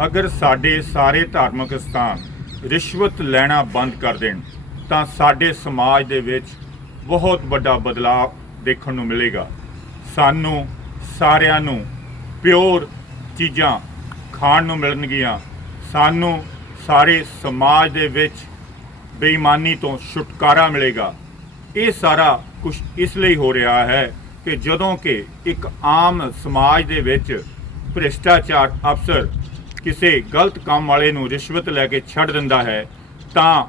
ਅਗਰ ਸਾਡੇ ਸਾਰੇ ਧਾਰਮਿਕ ਸਥਾਨ ਰਿਸ਼ਵਤ ਲੈਣਾ ਬੰਦ ਕਰ ਦੇਣ, ਤਾਂ ਸਾਡੇ ਸਮਾਜ ਦੇ ਵਿੱਚ ਬਹੁਤ ਵੱਡਾ ਬਦਲਾਅ ਦੇਖਣ ਨੂੰ ਮਿਲੇਗਾ। ਸਾਨੂੰ ਸਾਰਿਆਂ ਨੂੰ ਪਿਓਰ ਚੀਜ਼ਾਂ ਖਾਣ ਨੂੰ ਮਿਲਣਗੀਆਂ। ਸਾਨੂੰ ਸਾਰੇ ਸਮਾਜ ਦੇ ਵਿੱਚ ਬੇਈਮਾਨੀ ਤੋਂ ਛੁਟਕਾਰਾ ਮਿਲੇਗਾ। ਇਹ ਸਾਰਾ ਕੁਝ ਇਸ ਲਈ ਹੋ ਰਿਹਾ ਹੈ ਕਿ ਜਦੋਂ ਕਿ ਇੱਕ ਆਮ ਸਮਾਜ ਦੇ ਵਿੱਚ ਭ੍ਰਿਸ਼ਟਾਚਾਰ ਅਫਸਰ ਕਿਸੇ ਗਲਤ ਕੰਮ ਵਾਲੇ ਨੂੰ ਰਿਸ਼ਵਤ ਲੈ ਕੇ ਛੱਡ ਦਿੰਦਾ ਹੈ, ਤਾਂ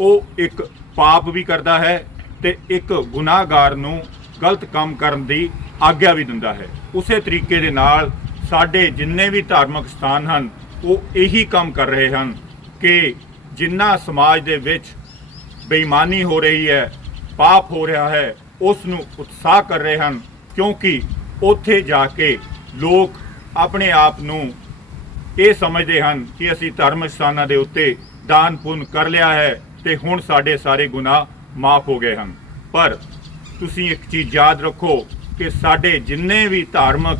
ਉਹ ਇੱਕ ਪਾਪ ਵੀ ਕਰਦਾ ਹੈ ਤੇ ਇੱਕ ਗੁਨਾਹਗਾਰ ਨੂੰ ਗਲਤ ਕੰਮ ਕਰਨ ਦੀ ਆਗਿਆ ਵੀ ਦਿੰਦਾ ਹੈ। ਉਸੇ ਤਰੀਕੇ ਦੇ ਨਾਲ ਸਾਡੇ ਜਿੰਨੇ ਵੀ ਧਾਰਮਿਕ ਸਥਾਨ ਹਨ, ਉਹ ਇਹੀ ਕੰਮ ਕਰ ਰਹੇ ਹਨ ਕਿ ਜਿੰਨਾ ਸਮਾਜ ਦੇ ਵਿੱਚ ਬੇਈਮਾਨੀ ਹੋ ਰਹੀ ਹੈ, ਪਾਪ ਹੋ ਰਿਹਾ ਹੈ, ਉਸ ਨੂੰ ਉਤਸ਼ਾਹ ਕਰ ਰਹੇ ਹਨ, ਕਿਉਂਕਿ ਉੱਥੇ ਜਾ ਕੇ ਲੋਕ ਆਪਣੇ ਆਪ ਨੂੰ ਇਹ ਸਮਝਦੇ ਹਨ ਕਿ ਅਸੀਂ ਧਰਮ ਸਥਾਨਾਂ ਦੇ ਉੱਤੇ ਦਾਨ ਪੁੰਨ ਕਰ ਲਿਆ ਹੈ ਤੇ ਹੁਣ ਸਾਡੇ ਸਾਰੇ ਗੁਨਾਹ ਮਾਫ ਹੋ ਗਏ ਹਨ। ਪਰ ਤੁਸੀਂ ਇੱਕ ਚੀਜ਼ ਯਾਦ ਰੱਖੋ ਕਿ ਸਾਡੇ ਜਿੰਨੇ ਵੀ ਧਾਰਮਿਕ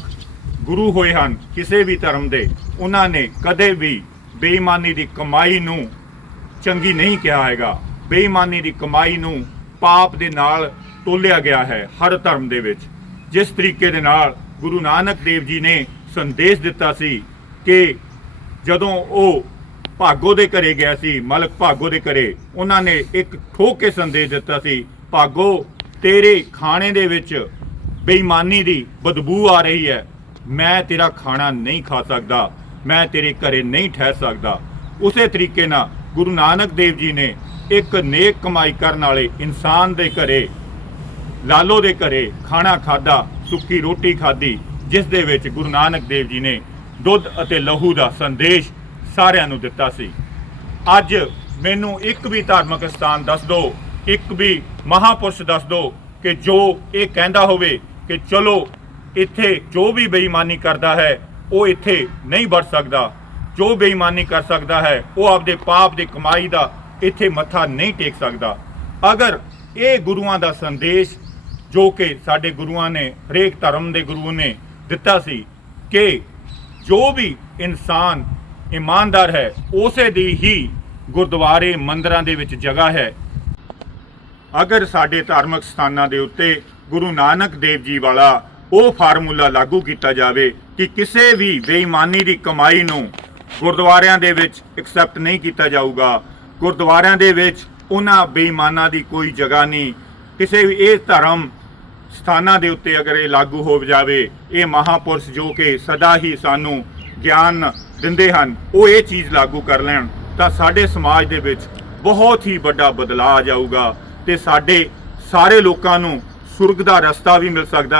ਗੁਰੂ ਹੋਏ ਹਨ, ਕਿਸੇ ਵੀ ਧਰਮ ਦੇ, ਉਹਨਾਂ ਨੇ ਕਦੇ ਵੀ ਬੇਈਮਾਨੀ ਦੀ ਕਮਾਈ ਨੂੰ ਚੰਗੀ ਨਹੀਂ ਕਿਹਾ ਹੈਗਾ। ਬੇਈਮਾਨੀ ਦੀ ਕਮਾਈ ਨੂੰ ਪਾਪ ਦੇ ਨਾਲ ਤੋਲਿਆ ਗਿਆ ਹੈ ਹਰ ਧਰਮ ਦੇ ਵਿੱਚ। ਜਿਸ ਤਰੀਕੇ ਦੇ ਨਾਲ ਗੁਰੂ ਨਾਨਕ ਦੇਵ ਜੀ ਨੇ ਸੰਦੇਸ਼ ਦਿੱਤਾ ਸੀ ਕਿ ਜਦੋਂ ਉਹ ਭਾਗੋ ਦੇ ਘਰੇ ਗਿਆ ਸੀ, ਮਲਕ ਭਾਗੋ ਦੇ ਘਰੇ, ਉਹਨਾਂ ਨੇ ਇੱਕ ਠੋਕ ਕੇ ਸੰਦੇਸ਼ ਦਿੱਤਾ ਸੀ, ਭਾਗੋ, ਤੇਰੇ ਖਾਣੇ ਦੇ ਵਿੱਚ ਬੇਈਮਾਨੀ ਦੀ ਬਦਬੂ ਆ ਰਹੀ ਹੈ। ਮੈਂ ਤੇਰਾ ਖਾਣਾ ਨਹੀਂ ਖਾ ਸਕਦਾ, ਮੈਂ ਤੇਰੇ ਘਰੇ ਨਹੀਂ ਠਹਿਰ ਸਕਦਾ। ਉਸੇ ਤਰੀਕੇ ਨਾਲ ਗੁਰੂ ਨਾਨਕ ਦੇਵ ਜੀ ਨੇ ਇੱਕ ਨੇਕ ਕਮਾਈ ਕਰਨ ਵਾਲੇ ਇਨਸਾਨ ਦੇ ਘਰੇ, ਲਾਲੋ ਦੇ ਘਰੇ ਖਾਣਾ ਖਾਦਾ ਸੁੱਕੀ ਰੋਟੀ ਖਾਦੀ ਜਿਸ ਦੇ ਵਿੱਚ ਗੁਰੂ ਨਾਨਕ ਦੇਵ ਜੀ ਨੇ ਦੁੱਧ ਅਤੇ ਲਹੂ ਦਾ ਸੰਦੇਸ਼ ਸਾਰਿਆਂ ਨੂੰ ਦਿੱਤਾ ਸੀ। ਅੱਜ ਮੈਨੂੰ ਇੱਕ ਵੀ ਧਾਰਮਿਕ ਸਥਾਨ ਦੱਸ ਦਿਓ, ਇੱਕ ਵੀ ਮਹਾਪੁਰਸ਼ ਦੱਸ ਦਿਓ ਕਿ ਜੋ ਇਹ ਕਹਿੰਦਾ ਹੋਵੇ ਕਿ ਚਲੋ, ਇੱਥੇ ਜੋ ਵੀ ਬੇਈਮਾਨੀ ਕਰਦਾ ਹੈ, ਉਹ ਇੱਥੇ ਨਹੀਂ ਵੜ ਸਕਦਾ। ਜੋ ਬੇਈਮਾਨੀ ਕਰ ਸਕਦਾ ਹੈ, ਉਹ ਆਪਦੇ ਪਾਪ ਦੀ ਕਮਾਈ ਦਾ ਇੱਥੇ ਮੱਥਾ ਨਹੀਂ ਟੇਕ ਸਕਦਾ। ਅਗਰ ਇਹ ਗੁਰੂਆਂ ਦਾ ਸੰਦੇਸ਼ ਜੋ ਕਿ ਸਾਡੇ ਗੁਰੂਆਂ ਨੇ, ਹਰੇਕ ਧਰਮ ਦੇ ਗੁਰੂ ਨੇ ਦਿੱਤਾ ਸੀ ਕਿ ਜੋ ਵੀ ਇਨਸਾਨ ਇਮਾਨਦਾਰ ਹੈ, ਉਸੇ ਦੀ ਹੀ ਗੁਰਦੁਆਰੇ ਮੰਦਰਾਂ ਦੇ ਵਿੱਚ ਜਗ੍ਹਾ ਹੈ। ਅਗਰ ਸਾਡੇ ਧਾਰਮਿਕ ਸਥਾਨਾਂ ਦੇ ਉੱਤੇ ਗੁਰੂ ਨਾਨਕ ਦੇਵ ਜੀ ਵਾਲਾ ਉਹ ਫਾਰਮੂਲਾ ਲਾਗੂ ਕੀਤਾ ਜਾਵੇ ਕਿ ਕਿਸੇ ਵੀ ਬੇਈਮਾਨੀ ਦੀ ਕਮਾਈ ਨੂੰ ਗੁਰਦੁਆਰਿਆਂ ਦੇ ਵਿੱਚ ਐਕਸੈਪਟ ਨਹੀਂ ਕੀਤਾ ਜਾਊਗਾ, ਗੁਰਦੁਆਰਿਆਂ ਦੇ ਵਿੱਚ ਉਹਨਾਂ ਬੇਈਮਾਨਾਂ ਦੀ ਕੋਈ ਜਗ੍ਹਾ ਨਹੀਂ, ਕਿਸੇ ਵੀ ਇਹ ਧਰਮ ਸਥਾਨਾਂ ਦੇ ਉੱਤੇ ਅਗਰ ਇਹ ਲਾਗੂ ਹੋ ਜਾਵੇ, ਇਹ ਮਹਾਪੁਰਸ਼ ਜੋ ਕਿ ਸਦਾ ਹੀ ਸਾਨੂੰ ਗਿਆਨ ਦਿੰਦੇ ਹਨ, ਉਹ ਇਹ ਚੀਜ਼ ਲਾਗੂ ਕਰ ਲੈਣ, ਤਾਂ ਸਾਡੇ ਸਮਾਜ ਦੇ ਵਿੱਚ ਬਹੁਤ ਹੀ ਵੱਡਾ ਬਦਲਾਅ ਆ ਜਾਊਗਾ ਤੇ ਸਾਡੇ ਸਾਰੇ ਲੋਕਾਂ ਨੂੰ ਸੁਰਗ ਦਾ ਰਸਤਾ ਵੀ ਮਿਲ ਸਕਦਾ